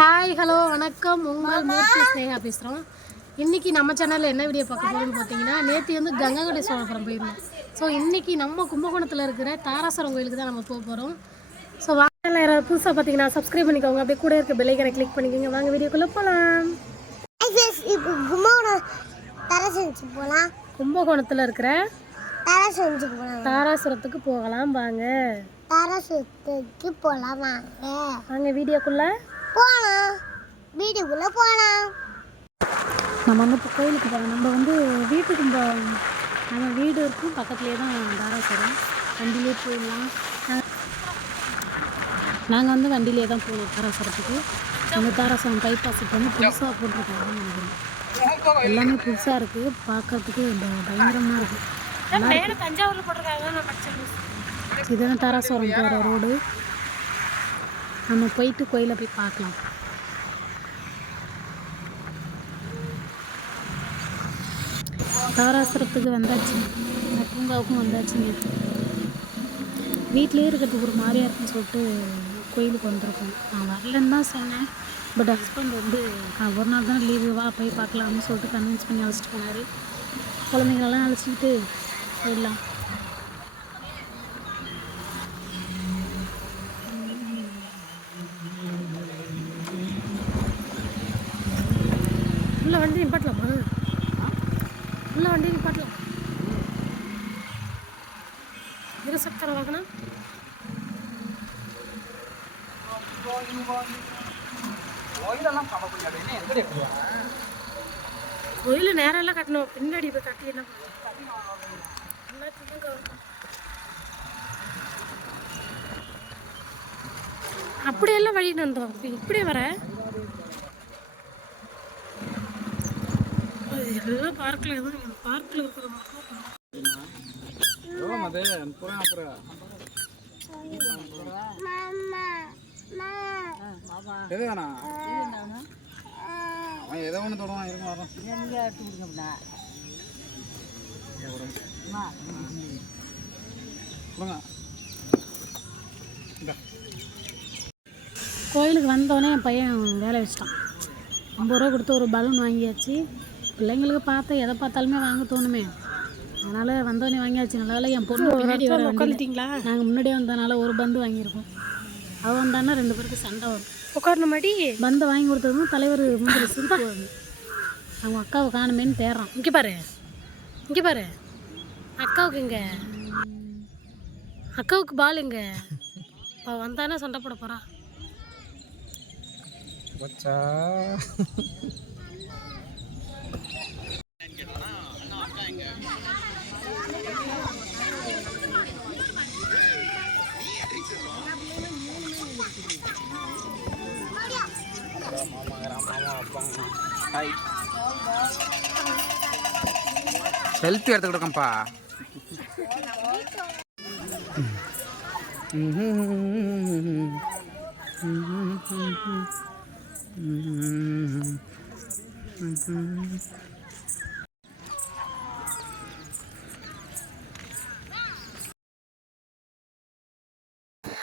Hi hello வணக்கம். உங்கள் மூர்த்தி ஸ்னேகா பேசுகிறோம். இன்றைக்கி நம்ம சேனலில் என்ன வீடியோ பார்க்க போகிறோம்னு பார்த்தீங்கன்னா, நேற்று வந்து கங்காகொண்டை சோழபுரம் போயிருந்தோம். ஸோ இன்றைக்கி நம்ம கும்பகோணத்தில் இருக்கிற தாராசுரம் கோயிலுக்கு தான் நம்ம போக போகிறோம். ஸோ வாங்க, யாராவது புதுசாக பார்த்தீங்கன்னா சப்ஸ்கிரைப் பண்ணிக்கோங்க. அப்படியே கூட இருக்க பெல் ஐக்கனை கிளிக் பண்ணிக்கோங்க. வாங்க வீடியோக்குள்ளே போகலாம். கும்பகோணத்தில் இருக்கிற தாராசுரத்துக்கு போகலாம். வாங்க வாங்க வீடியோக்குள்ளே போகலாம். நம்ம வந்து இப்போ கோயிலுக்கு போகலாம். நம்ம வந்து வீட்டுக்கு நம்ம வீடு இருக்கும் பக்கத்துலேயே தான் தாராசுரம். வண்டியிலே போயிடலாம். நாங்கள் வந்து வண்டியிலே தான் போகணும் தாராசுரத்துக்கு. அந்த தாராசுரம் பைபாஸ் இப்போ வந்து புதுசாக போட்டிருக்காங்க நினைக்கிறேன். எல்லாமே புதுசாக இருக்குது, பார்க்கறதுக்கு பயங்கரமாக இருக்குது. தஞ்சாவூரில் போட்டிருக்காங்க. இதுதான் தாராசுரம் போகிற ரோடு. நம்ம போயிட்டு கோயிலை போய் பார்க்கலாம். தாராசுரத்துக்கு வந்தாச்சு, பூங்காவுக்கும் வந்தாச்சுங்க. வீட்டிலே இருக்கிறதுக்கு ஒரு மாதிரியாக இருக்குன்னு சொல்லிட்டு கோயிலுக்கு வந்திருக்கோம். நான் வரலன்னு தான் சொன்னேன். பட் ஹஸ்பண்ட் வந்து ஒரு நாள் தானே லீவு, வா போய் பார்க்கலாம்னு சொல்லிட்டு கன்வின்ஸ் பண்ணி அழைச்சிட்டு போனார். குழந்தைங்களெல்லாம் அழைச்சிக்கிட்டு போயிடலாம். உள்ள வண்டி நிப்பாட்டலாமா? உள்ள வண்டி நிப்பாட்டலாம். இருசக்கர வாகனம். கோயில நேரம் எல்லாம் கட்டணும், பின்னாடி போய் கட்டி என்ன அப்படியெல்லாம் வழி வந்தோம். இப்படியே வர எல்லாம் பார்க்கில் எதுவும் பார்க்கில் இருக்கிற ஏதோ ஒன்று தொடுவான் இருக்கும். கோயிலுக்கு வந்தோடனே என் பையன் வேலை வச்சிட்டான். 50 ரூபா கொடுத்து ஒரு பலூன் வாங்கியாச்சு. பிள்ளைங்களுக்கு பார்த்து எதை பார்த்தாலுமே வாங்க தோணுமே, அதனால் வந்தோடனே வாங்கியாச்சு. நல்ல என் பொண்ணு பின்னாடி வர உட்காந்துட்டிங்களா? நாங்கள் முன்னாடியே வந்ததுனால ஒரு பந்து வாங்கியிருக்கோம். அவள் வந்தான்னா 2 பேருக்கு சண்டை வரும். உட்காரணும் மாட்டி பந்தை வாங்கி கொடுத்ததும் தலைவர் முந்திரி சிரிப்பு வருது. அவங்க அக்காவை காணுமேன்னு தேடுறான். இங்கே பாரு, இங்கே பாரு, அக்காவுக்கு இங்கே அக்காவுக்கு பால் இங்கே. அவள் வந்தானே சண்டை போட போகிறா. செல்ஃபி எடுத்து கொடுக்கம்பா.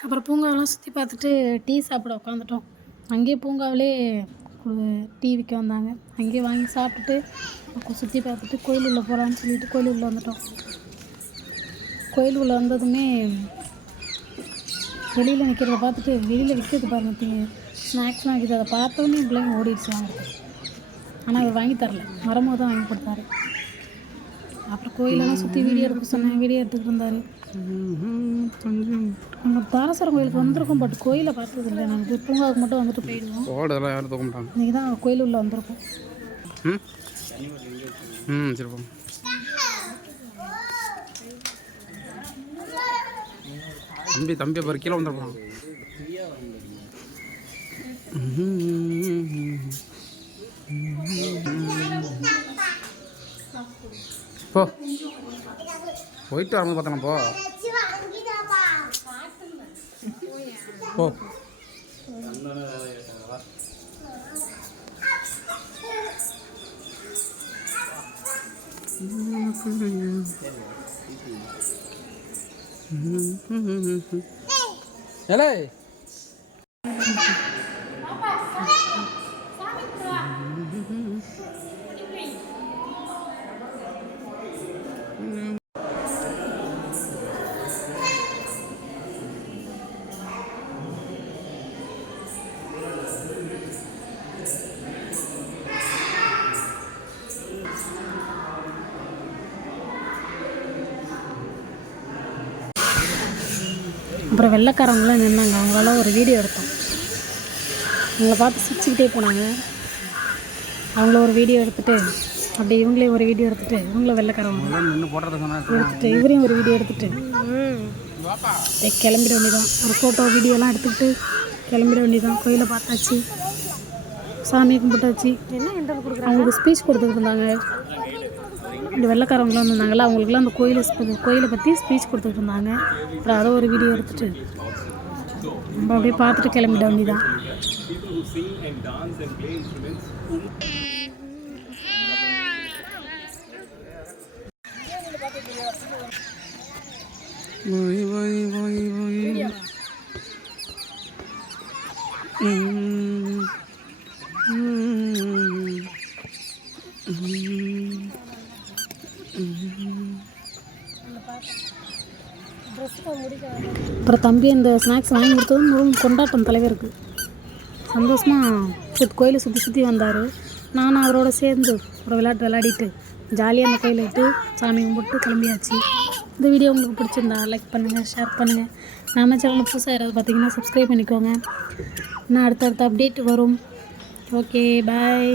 அப்புறம் பூங்காவெல்லாம் சுற்றி பார்த்துட்டு டீ சாப்பிட உட்காந்துட்டோம். அங்கேயே பூங்காவிலே டீ விற்க வந்தாங்க. அங்கேயே வாங்கி சாப்பிட்டுட்டு சுற்றி பார்த்துட்டு கோயில் உள்ள போகலான்னு சொல்லிட்டு கோயில் உள்ளே வந்துட்டோம். கோயில் உள்ளே வந்ததுமே வெளியில் நிற்கிறத பார்த்துட்டு வெளியில் விற்கிறது பாருங்க, ஸ்நாக்ஸ்லாம் விற்கிது. அதை பார்த்தோன்னே பிள்ளைங்க ஓடிடுச்சு வாங்கிட்டு. ஆனால் அவர் வாங்கி தரல, வரும்போது தான் வாங்கி கொடுத்தாரு. அப்புறம் கோயிலெல்லாம் சுற்றி வீடியோ எடுக்க சொன்னேன், வீடியோ எடுத்துக்கிட்டு இருந்தார். நம்ம தாராசுரம் கோயிலுக்கு வந்திருக்கோம், பட் கோயிலை பார்த்தது இல்லை. நாங்கள் பூங்காவுக்கு மட்டும் வந்துட்டு போயிடுவோம். இன்றைக்கி தான் கோயில் உள்ள வந்திருக்கோம். தம்பி ஒரு கீழே வந்துருப்போம். போ போயிட்டு வரும்போது பார்த்தோம். போ ஏலே அப்புறம் வெள்ளைக்காரவங்களாம் நின்னாங்க, அவங்களால ஒரு வீடியோ எடுத்தோம். அவங்கள பார்த்து சிரிச்சுக்கிட்டே போனாங்க. அவங்கள ஒரு வீடியோ எடுத்துகிட்டு அப்படியே இவங்களே ஒரு வீடியோ எடுத்துகிட்டு இவங்களும் வெள்ளைக்காரவங்க நின்று போடுறது சொன்னா எடுத்துகிட்டு இவரையும் ஒரு வீடியோ எடுத்துகிட்டு கிளம்பிட வேண்டியதான். ஒரு ஃபோட்டோ வீடியோலாம் எடுத்துக்கிட்டு கிளம்பிட வேண்டியதான். கோயிலை பார்த்தாச்சு, சாமி கும்பிட்டாச்சு. அவங்களுக்கு ஸ்பீச் கொடுத்துக்கிட்டு இருந்தாங்க. இந்த வெள்ளைக்காரவங்களாம் வந்திருந்தாங்கல்ல, அவங்களுக்குலாம் அந்த கோயிலை பற்றி ஸ்பீச் கொடுத்துக்கிட்டு இருந்தாங்க. அப்புறம் அதை ஒரு வீடியோ எடுத்துகிட்டு நம்ம அப்படியே பார்த்துட்டு கிளம்பிட வேண்டியதான். அப்புறம் தம்பி அந்த ஸ்நாக்ஸ் வாங்கி கொடுத்ததும் ரொம்ப கொண்டாட்டம் தலைவருக்கு. சந்தோஷமாக கோயிலை சுற்றி வந்தார். நானும் அவரோட சேர்ந்து ஒரு விளையாடிட்டு ஜாலியாக அந்த கோயிலை விட்டு சாமி கும்பிட்டு கிளம்பியாச்சு. இந்த வீடியோ உங்களுக்கு பிடிச்சிருந்தா லைக் பண்ணுங்கள், ஷேர் பண்ணுங்கள். நம்ம சேனல் புதுசாக யாராவது பார்த்தீங்கன்னா சப்ஸ்கிரைப் பண்ணிக்கோங்க. இன்னும் அடுத்தடுத்த அப்டேட் வரும். ஓகே, பாய்.